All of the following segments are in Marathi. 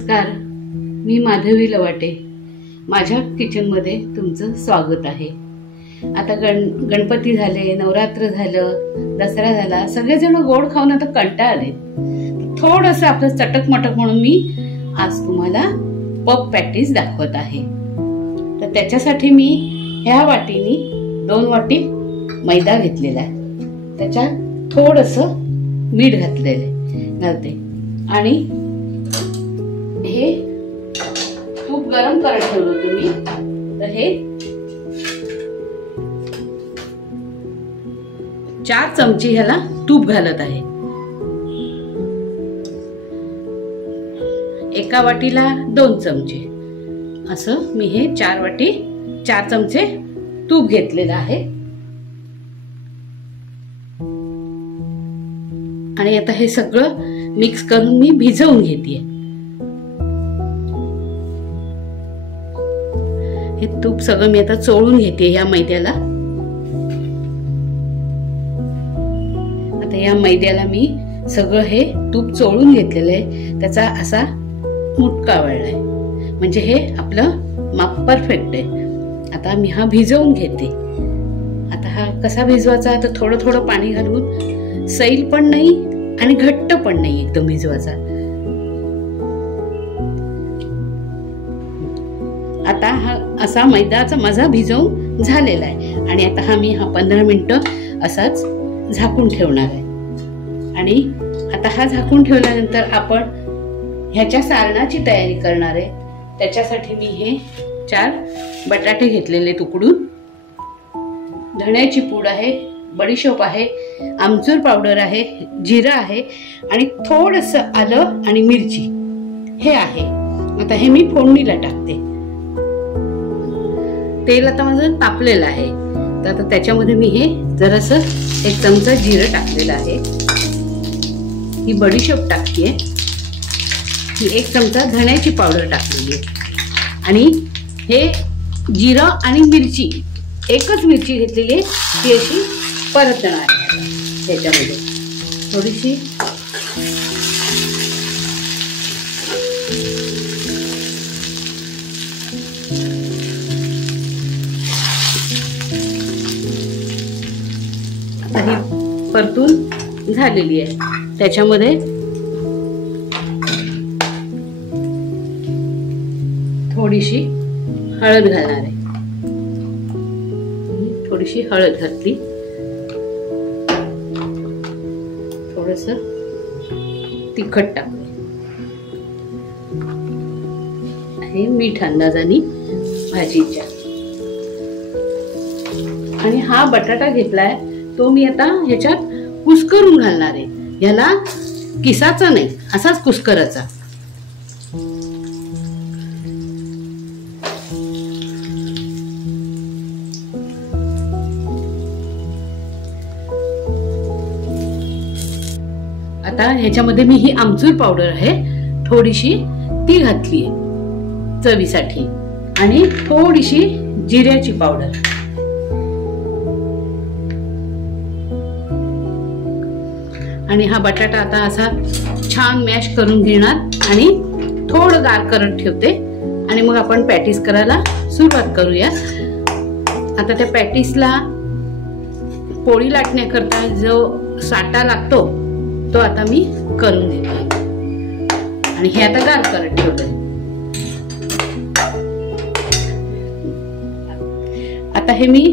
नमस्कार, मी माधवी लवाटे. माझ्या किचनमध्ये तुमचं स्वागत आहे. आता गणपती झाले, नवरात्र झालं, दसरा झाला, सगळेजण गोड खाऊन आता कंटाळले. थोडंसं आपलं चटकमटक म्हणून मी आज तुम्हाला पफ पॅटीस दाखवत आहे. तर त्याच्यासाठी मी ह्या वाटीनी 2 वाटी मैदा घेतलेला आहे. त्याच्यात थोडंसं मीठ घालते आणि हे तूप गरम करायला ठेवलं होतं मी. तर हे 4 चमचे ह्याला तूप घालत आहे. एका वाटीला 2 चमचे असं मी हे 4 चमचे तूप घेतलेलं आहे. आणि आता हे सगळं मिक्स करून मी भिजवून घेते. हे तूप सगळं मी आता चोळून घेते या मैद्याला. आता या मैद्याला मी सगळं हे तूप चोळून घेतलेलं आहे. त्याचा असा मुटका वळलाय, म्हणजे हे आपलं माप परफेक्ट आहे. आता मी हा भिजवून घेते. आता हा कसा भिजवायचा, तर थोडं थोडं पाणी घालून, सैल पण नाही आणि घट्ट पण नाही एकदम भिजवायचा. आता हा असा मैदाचा माझा भिजवून झालेला आहे. आणि आता हा मी 15 मिनिटं असाच झाकून ठेवणार आहे. आणि आता हा झाकून ठेवल्यानंतर आपण ह्याच्या सारणाची तयारी करणार आहे. त्याच्यासाठी मी हे 4 बटाटे घेतलेले तुकडून, धण्याची पूड आहे, बडीशोप आहे, आमचूर पावडर आहे, जिरा आहे आणि थोडंसं आलं आणि मिरची हे आहे. आता हे मी फोडणीला टाकते. तेल आता माझं तापलेलं आहे. तर आता त्याच्यामध्ये मी हे जरासं 1 चमचा जिरं टाकलेलं आहे. ही बडीशोप टाकते. ही 1 चमचा धण्याची पावडर टाकलेली आहे. आणि हे जिरं आणि मिरची, एकच मिरची घेतलेली आहे, ती अशी परतणार आहे. त्याच्यामध्ये थोडीशी परतून झालेली आहे. त्याच्यामध्ये थोडीशी हळद घालणार आहे. थोडीशी हळद घातली, थोडंसं तिखट टाकलं, हे मीठ अंदाजाने भाजीच्या. आणि हा बटाटा घेतलाय तो मी आता ह्याच्यात कुस्करून घालणार आहे. ह्याला किसाचा नाही, असाच कुस्कराचा. आता ह्याच्यामध्ये मी ही आमचूर पावडर आहे थोडीशी, ती घातली आहे चवीसाठी. आणि थोडीशी जिऱ्याची पावडर. आणि हा बटाटा आता असा छान मॅश करून घेणार आणि थोडं गार करत ठेवते. आणि मग आपण पॅटीस करायला सुरुवात करूया. आता त्या पॅटीसला पोळी लाटण्याकरता जो साटा लागतो तो आता मी करून घेते. आणि हे आता गार करत ठेवलंय. आता हे मी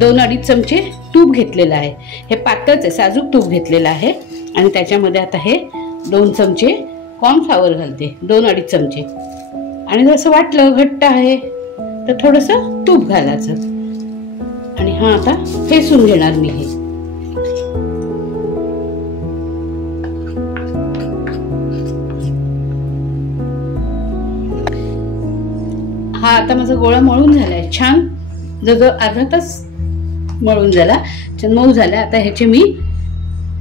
2-2.5 चमचे तूप घेतलेलं आहे. हे पातळच आहे, साजूक तूप घेतलेलं आहे. आणि त्याच्यामध्ये आता हे 2 चमचे कॉर्नफ्लॉवर घालते, 2-2.5 चमचे. आणि जसं वाटलं घट्ट आहे तर थोडंसं तूप घालायचं. आणि हा आता फेसून घेणार मी हे. हा आता माझा गोळा मळून झालाय छान, जवळ अर्धा तास मळून झाला, छान मऊ झाला. आता ह्याचे मी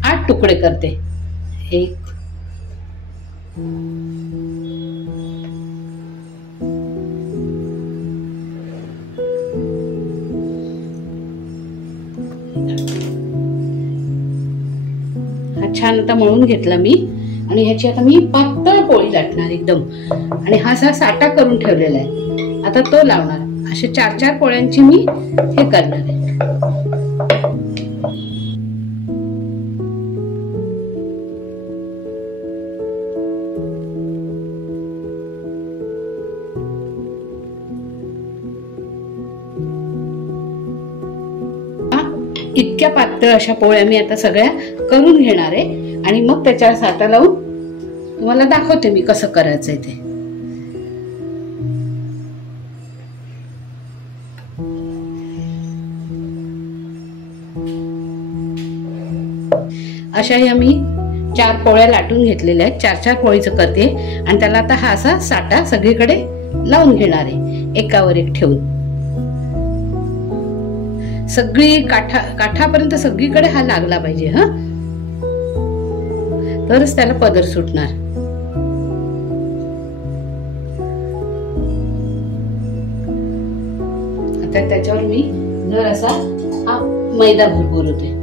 8 तुकडे करते. 1 हा छान आता मळून घेतला मी. आणि ह्याची आता मी पातळ पोळी लाटणार एकदम. आणि हा असा साठा करून ठेवलेला आहे, आता तो लावणार. असे 4-4 पोळ्यांची मी हे करणार आहे. इतक्या पातळ अशा पोळ्या मी आता सगळ्या करून घेणार आहे आणि मग त्याच्यावर साठा लावून तुम्हाला दाखवते मी कसं करायचंय ते. अशा ह्या मी 4 पोळ्या लाटून घेतलेल्या आहेत. 4-4 पोळीचं करते आणि त्याला आता हा असा साठा सगळीकडे लावून घेणार आहे, एकावर एक ठेवून. सगळी काठापर्यंत सगळीकडे हा लागला पाहिजे, हा, तरच त्याला पदर सुटणार. आता त्याच्यावर मी जर असा हा मैदा भरपूर होते,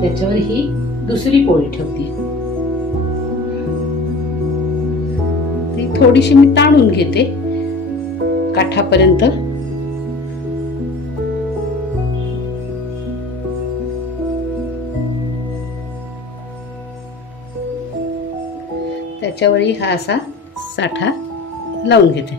त्याच्यावर ही दुसरी पोळी ठेवते. ती थोडीशी मी ताणून घेते काठापर्यंत. त्याच्यावरही हा असा साठा लावून घेते.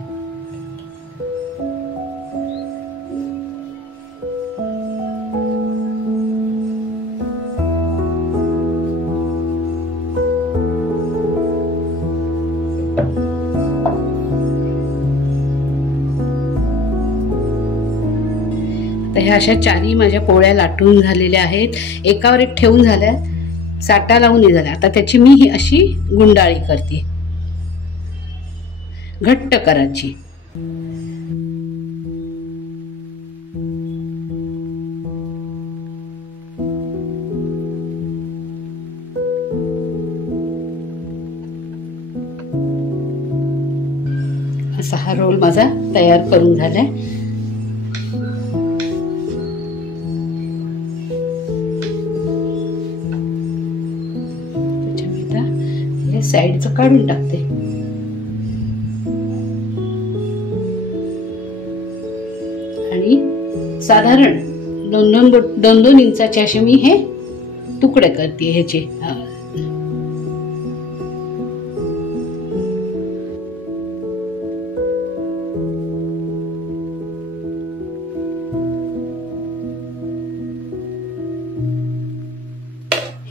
तर ह्या अशा 4ही माझ्या पोळ्या लाटून झालेल्या आहेत, एकावर एक ठेवून झाल्या, साठा लावून झाला. आता त्याची मी ही अशी गुंडाळी करते, घट्ट करायची. असा हा रोल माझा तयार करून झालाय. साईडचं काढून टाकते. आणि साधारण 2-2 इंचाचे असे मी हे तुकडे करते ह्याचे.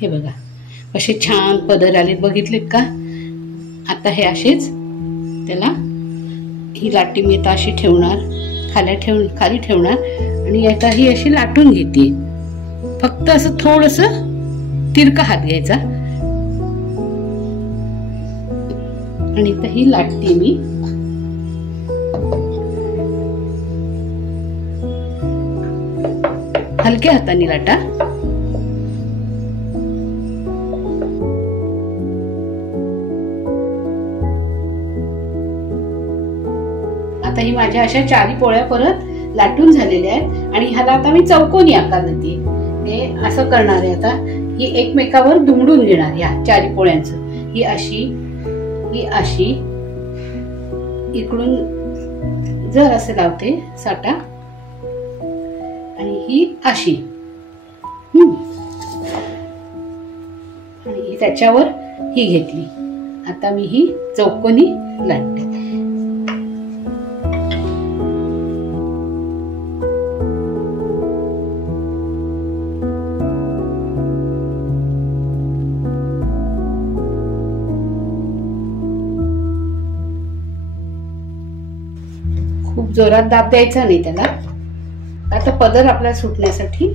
हे बघा असे छान पदर आले, बघितलेत का? आता हे असेच त्याला ही लाटी मी आता अशी ठेवणार, खाली ठेवणार आणि आता ही अशी लाटून घेते. फक्त असं थोडस तिरका हात घ्यायचा आणि आता ही लाटते मी. हलक्या हाताने लाटा. आता ही माझ्या अशा 4ही पोळ्या परत लाटून झालेल्या आहेत आणि ह्याला आता मी चौकोनी आकार देते. हे असं करणार आहे. आता ही एकमेकावर दुमडून घेणार या 4ही पोळ्यांचं. ही अशी, ही अशी, इकडून जर असं लावते साठा आणि ही अशी, आणि त्याच्यावर ही घेतली. आता मी ही चौकोनी लाटते. खूप जोरात दाब द्यायचा नाही त्याला. आता पदर आपल्याला सुटण्यासाठी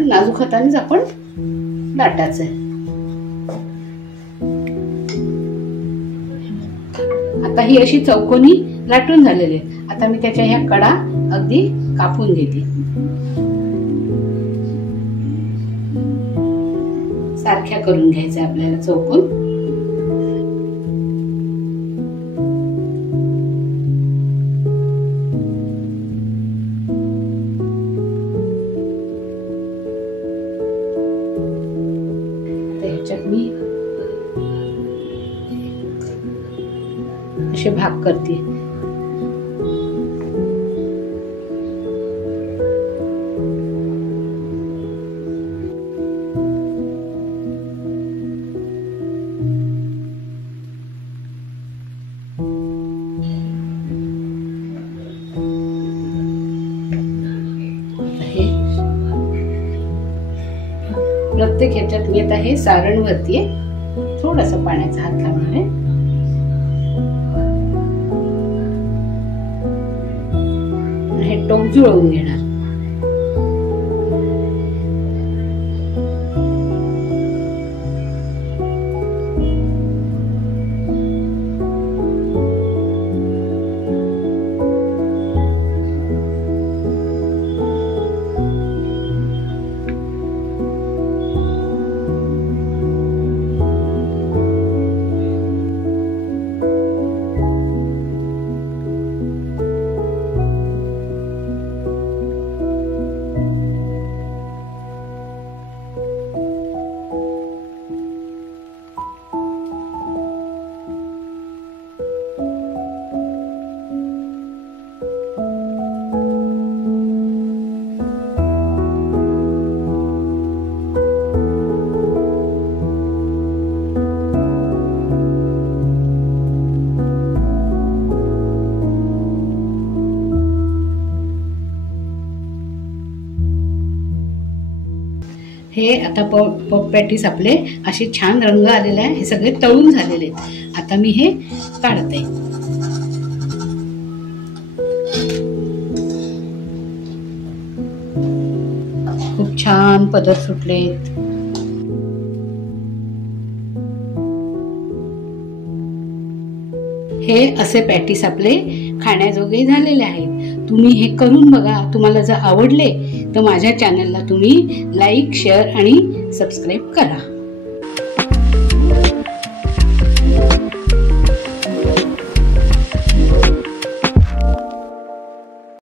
नाजूक हातानेच आपण लाटायचं आहे. आता ही अशी चौकोनी लाटून झालेली आहे. आता मी त्याच्या ह्या कडा अगदी कापून घेते. सारख्या करून घ्यायच्या आपल्याला चौकोन. मी असे भाग करते। प्रत्येक ह्याच्यात मी आता हे सारण भरतीये, थोडासा पाण्याचा हात लावणार आहे। हे टोक जुळवून घेणार। हे आता पफ पॅटीस आपले असे छान रंग आलेले आहे, हे सगळे तळून झालेले आहेत। आता मी हे काढते। खूप छान पदर सुटलेत। हे असे पॅटीस आपले खाण्याजोगे झालेले आहेत। तुम्ही हे करून बघा। तुम्हाला जर आवडले तर माझ्या चॅनलला तुम्ही लाईक, शेअर आणि सबस्क्राईब करा।